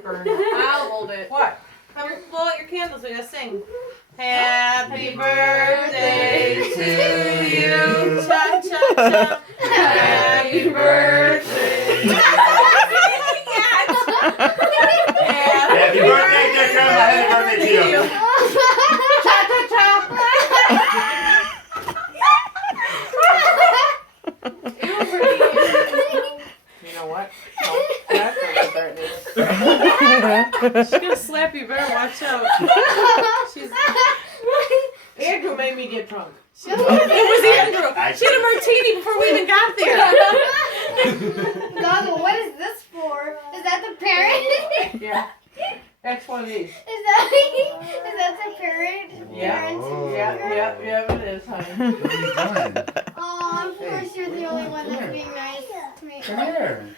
it burn. I'll hold it. What? Come blow out your candles. We gotta sing. Happy birthday to you. Cha cha cha. Happy birthday. Happy birthday, dear Grandma. Happy birthday to you. Cha cha cha. You know what? Oh, that's a good birthday. She's gonna slap you. Better watch out. She's. Andrew made me get drunk. It was Andrew. She had a martini before we even got there. Goggle, what is this for? Is that the parent? Yeah. That's one of these. Is that the parent? Yeah. Parents? Yeah, it is, honey. What are you doing? Oh, of course you're the only one that's being nice to me. Come here.